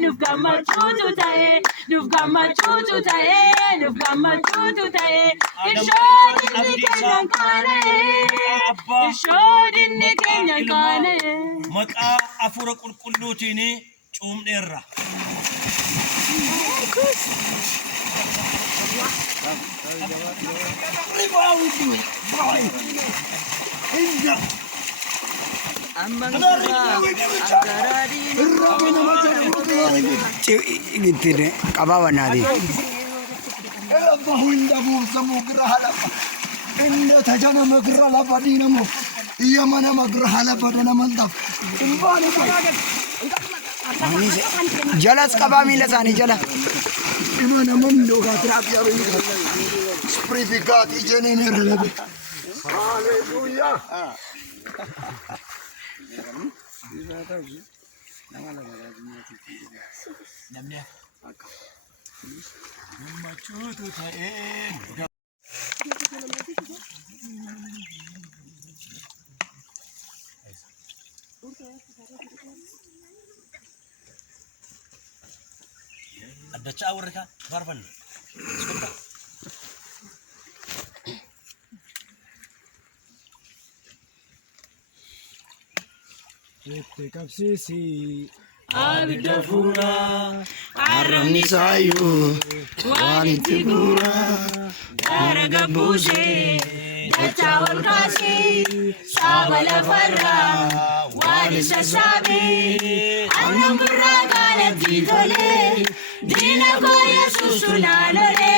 Nuf gammachuutu ta'e, nuf gammachuutu ta'e, nuf gammachuutu ta'e. Irshoon inni keenya kaane, irshoon inni keenya kaane. Maqaa afuura qulqulluutiin cuumneerra. Gitu kabawan nadi. Jalas kabami lasani jala. Imana mundo gatrap ya bini. Sprificat ijene nerlebe. Hallelujah. Namanya macutu ta'e. Ada caur kan? Barban. Sebentar. Kapsisi Abidafura, Arami sayu Waliti gura Aragabuse, Dachawal kasi, Sabala farra, Wali sasabi, Anam buraga natitole, Dina koya susunalole,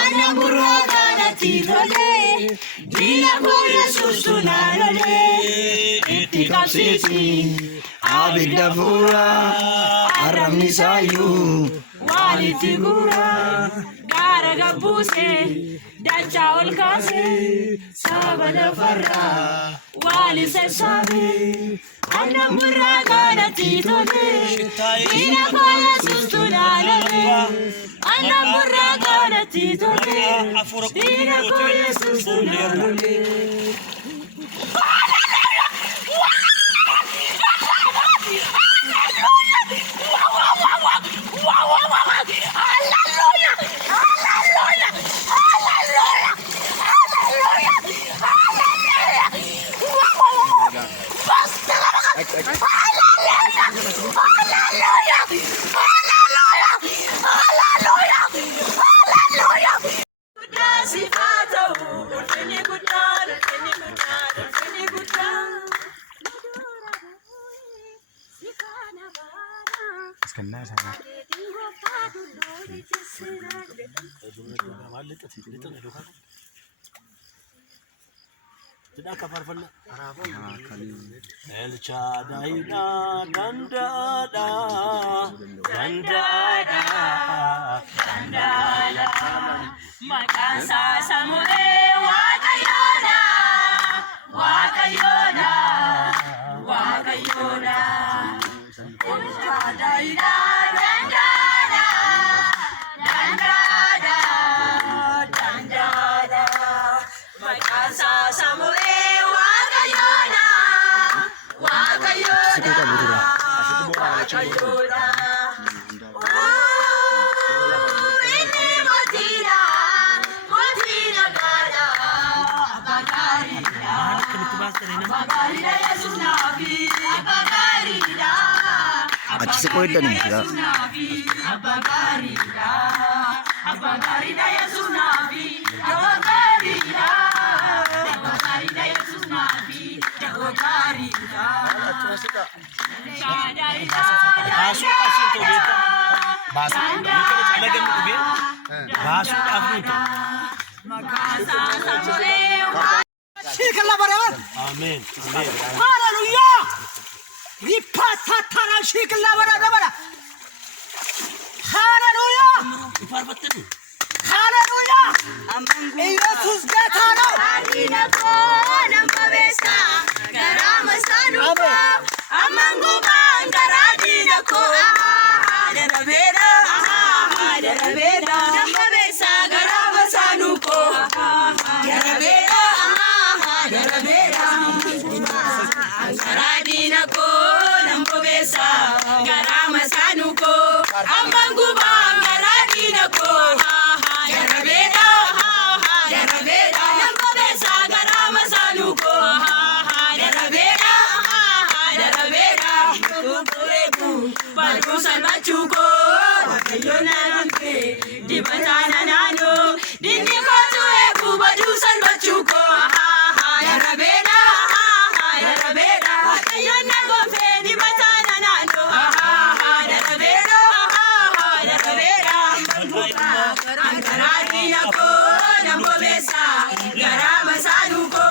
Anam buraga natitole, Dina koya susunalole. Kapsisi Abidafura Arami sayu Waliti gura, Garagabuse, Dachawal kasi, Sabala farra, Wali sasabi, Anam buraga natitole, Dina koya susunalole, Anam buraga natitole, Dina koya susunalole. Tidak kabar falla. El Chadaida dandada dandada Dandala, Makasa Samure, Wakayona, Wakayona, Wakayona, Chadaida dandada, dandada, dandada, Makasa Samure, Wakayona, Wakayona, Wakayona. Achi se puede tener. Amin. Hallelujah. Ripathatara shikla bara. Hallelujah. Hallelujah. ኢየሱስ ጌታ ነው። አዲነኮ ነምበቤሳ ገራመሳኑኮ አማንጎባ አንገራዲነኮ ደረቤዳ ደረቤዳ ነምበቤሳ ገራመሳኑኮ ደረቤዳ ደረቤዳ አንገራዲነኮ ነምበቤሳ ገራመሳኑኮ Amanguba ngaradina ko jarabeda jarabeda nambe sagara masanuko jarabeda jarabeda kuku baru salmachuko yona nambe dibatana nano dindi ko tu eku baru salmachuko jarabeda jarabeda yona gombe dibatana nano jarabeda jarabeda angaradina ko nambo besa garama sanuko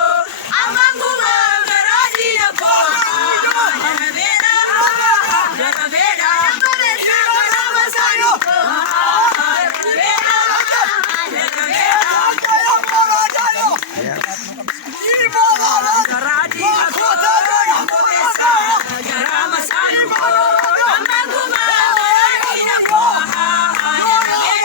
amanguma ngaradina ko jarabeda jarabeda nambo besa garama sanuko jarabeda ngaradina ko nambo besa garama sanuko amanguma ngaradina ko jarabeda